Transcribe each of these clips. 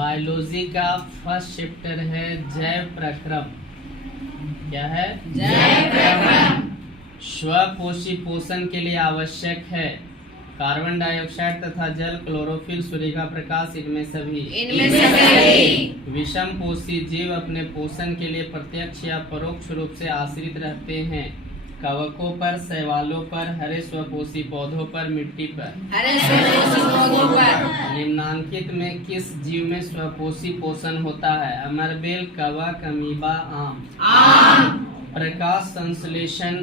Biology का first chapter है जैव प्रक्रम। क्या है? जैव प्रक्रम। स्वपोषी पोषण के लिए आवश्यक है कार्बन डाइऑक्साइड तथा जल, क्लोरोफिल, सूर्य का प्रकाश, इनमें सभी विषम पोषी जीव अपने पोषण के लिए प्रत्यक्ष या परोक्ष रूप से आश्रित रहते हैं कवकों पर, शैवालों पर, हरे स्वपोषी पौधों पर, मिट्टी पर। निम्नांकित में किस जीव में स्वपोषी पोषण होता है? अमरबेल, कवक, अमीबा, आम। प्रकाश संश्लेषण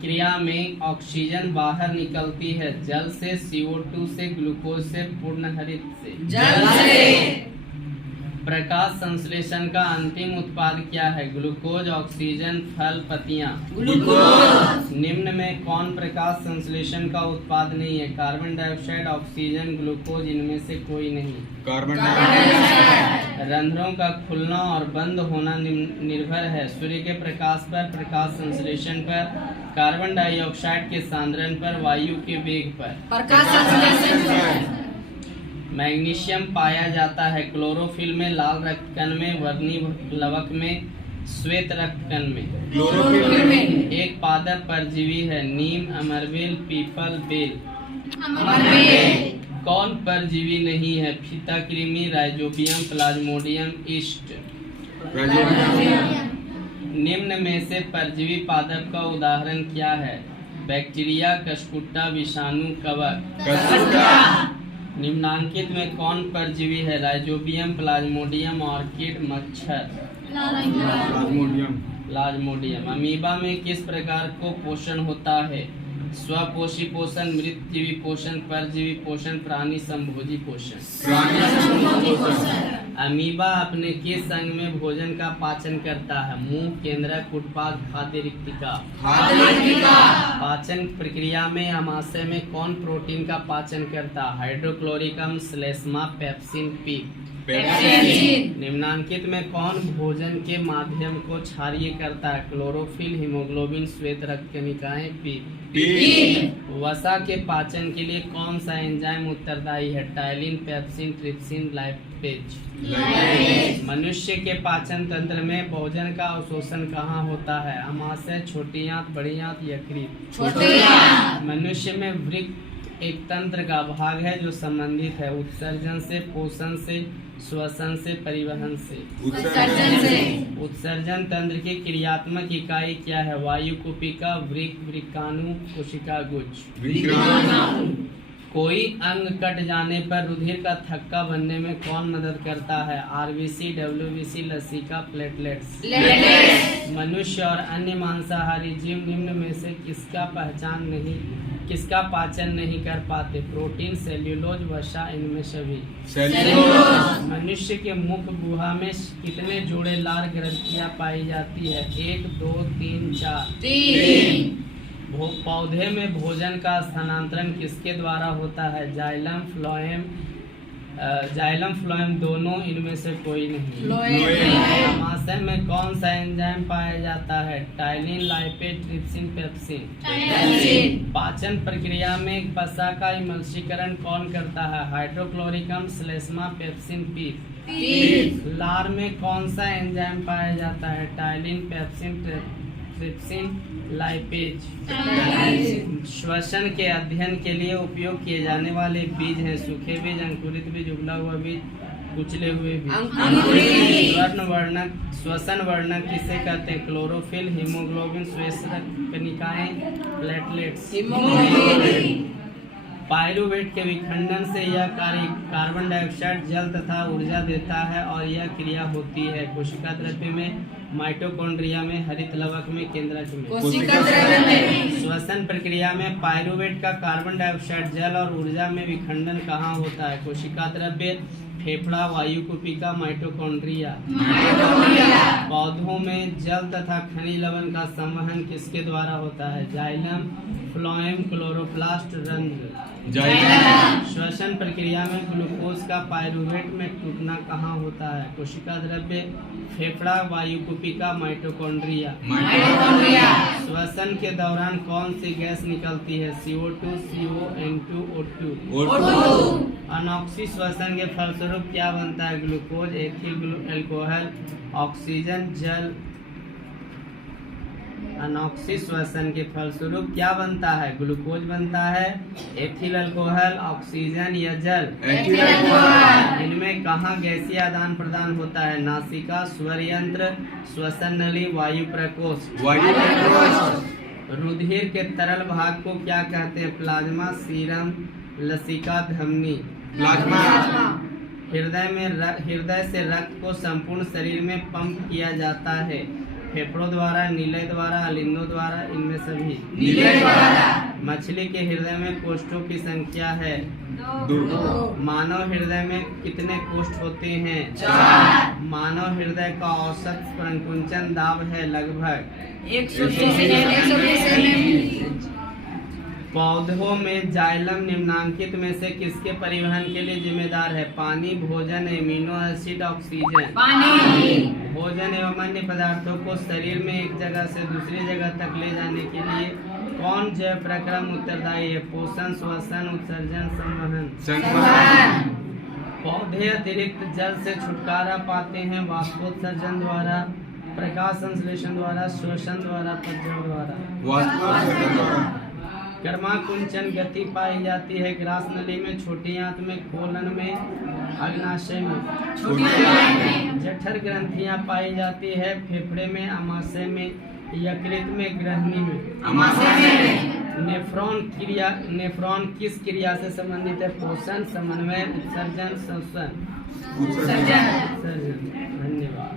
क्रिया में ऑक्सीजन बाहर निकलती है जल से, CO2 से, ग्लूकोज से, पूर्णहरित से। जल से। प्रकाश संश्लेषण का अंतिम उत्पाद क्या है? ग्लूकोज, ऑक्सीजन, फल, पत्तियां। ग्लूकोज। निम्न में कौन प्रकाश संश्लेषण का उत्पाद नहीं है? कार्बन डाइऑक्साइड, ऑक्सीजन, ग्लूकोज, इनमें से कोई नहीं। Carbon dioxide. रंध्रों का खुलना और बंद होना निर्भर है सूर्य के प्रकाश पर, प्रकाश संश्लेषण पर, कार्बन डाइऑक्साइड के सांद्रण पर, वायु के वेग पर। प्रकाश संश्लेषण पर। मैग्नीशियम पाया जाता है क्लोरोफिल में, लाल रक्तकण में, वर्णीय लवक में, श्वेत रक्तकण में। क्लोरोफिल में। एक पादप परजीवी है नीम, अमरबेल, पीपल, बेल। अमरबेल। कौन परजीवी नहीं है? फीता कृमि, राइजोबियम, प्लाज्मोडियम, ईस्ट। निम्न में से परजीवी पादप का उदाहरण क्या है? बैक्टीरिया, कशकुट्टा, विषाणु, कवक। निम्नांकित में कौन परजीवी है? राइजोबियम, प्लाज्मोडियम, ऑर्किड, मच्छर। प्लाज्मोडियम। अमीबा में किस प्रकार को पोषण होता है? स्वपोषी पोषण, मृतजीवी पोषण, परजीवी पोषण, प्राणी संभोजी पोषण। अमीबा अपने किस अंग में भोजन का पाचन करता है? मुंह, केंद्रक, उत्पाद, खाद्य रिक्तिका। पाचन प्रक्रिया में अमाशय में कौन प्रोटीन का पाचन करता है? हाइड्रोक्लोरिकम, श्लेष्मा, पेप्सिन, पीप। निम्नांकित में कौन भोजन के माध्यम को क्षारीय करता है? क्लोरोफिल, हीमोग्लोबिन, श्वेत रक्त कणिकाएं, पीप। वसा के पाचन के लिए कौन सा एंजाइम उत्तरदायी है? Ptyalin, pepsin, trypsin, lipase. मनुष्य के पाचन तंत्र में भोजन का अवशोषण कहाँ होता है? अमाशय, छोटी आंत, बड़ी आंत, यकृत। मनुष्य में वृक्क एक तंत्र का भाग है जो संबंधित है उत्सर्जन से, पोषण से, श्वसन से, परिवहन से। उत्सर्जन तंत्र की क्रियात्मक इकाई क्या है? वायु कुपिका, वृक्क, वृक्काणु, कोशिका गुच्छ। कोई अंग कट जाने पर रुधिर का थक्का बनने में कौन मदद करता है? RBC, WBC, लसिका, प्लेटलेट्स। मनुष्य और अन्य मांसाहारी जीव निम्न में से किसका पाचन नहीं कर पाते? प्रोटीन, सेल्यूलोज, वसा, इनमें सभी। मनुष्य के मुख गुहा में कितने जोड़े लार ग्रंथियां पाई जाती है? 1, 2, 3, 4। पौधे में भोजन का स्थानांतरण किसके द्वारा होता है? जाइलम, फ्लोएम, दोनों, इनमें से कोई नहीं। अमाशय में कौन सा एंजाइम पाया जाता है? Ptyalin, lipase, trypsin, pepsin. पाचन प्रक्रिया में वसा का इमल्सीकरण कौन करता है? हाइड्रोक्लोरिकम, श्लेष्मा, पेप्सिन, पीप। लार में कौन सा एंजाइम पाया जाता है? Ptyalin, pepsin, trypsin, lipase. श्वसन के अध्ययन के लिए उपयोग किए जाने वाले बीज हैं सूखे बीज, अंकुरित बीज, उबला हुआ बीज, कुचले हुए बीज। श्वसन वर्णक किसे कहते हैं? क्लोरोफिल, हीमोग्लोबिन, श्वेत कणिकाएं, प्लेटलेट्स। पाइरूवेट के विखंडन से यह कार्य कार्बन डाइऑक्साइड, जल तथा ऊर्जा देता है और यह क्रिया होती है कोशिका द्रव्य में, माइटोकॉन्ड्रिया में, हरित लवक में, केंद्रक में। श्वसन प्रक्रिया में पाइरूवेट का कार्बन डाइऑक्साइड, जल और ऊर्जा में विखंडन कहाँ होता है? कोशिका द्रव्य, फेफड़ा, वायु कुपिका, माइटोकॉन्ड्रिया। पौधों में जल तथा खनिज लवण का संवहन किसके द्वारा होता है? जाइलम, फ्लोएम, क्लोरोप्लास्ट, रंध्र। श्वसन प्रक्रिया में ग्लूकोज का पाइरूवेट में टूटना कहाँ होता है? कोशिका द्रव्य, फेफड़ा, वायु रूपिका माइटोकॉन्ड्रिया। माइटोकॉन्ड्रिया। श्वसन के दौरान कौन सी गैस निकलती है? CO2, CO, N2, O2। O2। अनॉक्सी श्वसन के फलस्वरूप क्या बनता है? ग्लूकोज, एथिल अल्कोहल, ऑक्सीजन, जल। अनॉक्सी श्वसन के फलस्वरूप क्या बनता है? ग्लूकोज बनता है, एथिल अल्कोहल, ऑक्सीजन या जल। Ethyl alcohol. इनमें कहाँ गैसीय आदान प्रदान होता है? नासिका, स्वर यंत्र, श्वसन नली, वायु प्रकोष्ठ। रुधिर के तरल भाग को क्या कहते हैं? प्लाज्मा, सीरम, लसिका, धमनी। प्लाज्मा। हृदय से रक्त को संपूर्ण शरीर में पंप किया जाता है। फेफड़ों द्वारा, नीले द्वारा, अलिंदों द्वारा, इनमें सभी। नीले द्वारा। मछली के हृदय में कोष्ठों की संख्या है? 2। मानव हृदय में कितने कोष्ठ होते हैं? 4। मानव हृदय का औसत संकुंचन दाब है लगभग 120 mm। पौधों में जाइलम निम्नांकित में से किसके परिवहन के लिए जिम्मेदार है? पानी, भोजन, एमिनो एसिड, ऑक्सीजन। पानी। भोजन एवं अन्य पदार्थों को शरीर में एक जगह से दूसरी जगह तक ले जाने के लिए कौन जैव प्रक्रम उत्तरदायी है? पोषण, श्वसन, उत्सर्जन, संवहन। पौधे अतिरिक्त जल से छुटकारा पाते हैं वाष्पोत्सर्जन द्वारा, प्रकाश संश्लेषण द्वारा, श्वसन द्वारा, पतझड़ द्वारा। कर्माकुंचन गति पाई जाती है ग्रास नली में, छोटी आंत में, कोलन में, अग्नाशय में। जठर ग्रंथियां पाई जाती है फेफड़े में, आमाशय में, यकृत में, ग्रहणी में। नेफ्रॉन किस क्रिया से संबंधित है? पोषण, समन्वय, उत्सर्जन, श्वसन। धन्यवाद।